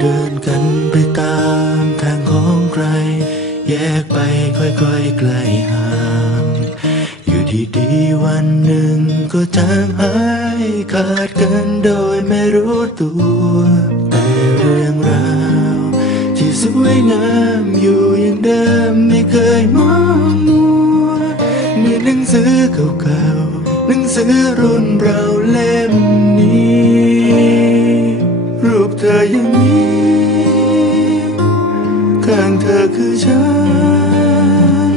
เดินกันไปตามทางของใคร แยกไปค่อยๆไกลห่าง อยู่ดีๆวันหนึ่งก็จางหายขาดกันโดยไม่รู้ตัว แต่เรื่องราวที่สวยงามอยู่อย่างเดิมไม่เคยมองมัวมือนหนังสือเก่าๆหนังสือรุ่นเราเล่มนี้ เธออย่างนี้ข้างเธอคือฉัน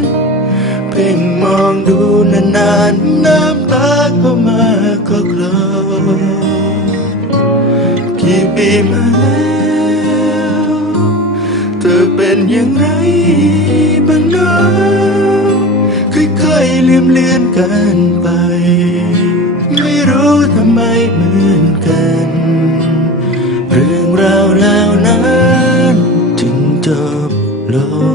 เพ่งมองดูนานๆน้ำตาก็มาก็คลอกี่ปีมาแล้วเธอเป็นอย่างไรบ้างเนาะค่อยๆเลืมเลือนกันไป ไม่รู้ทำไมมัน เรื่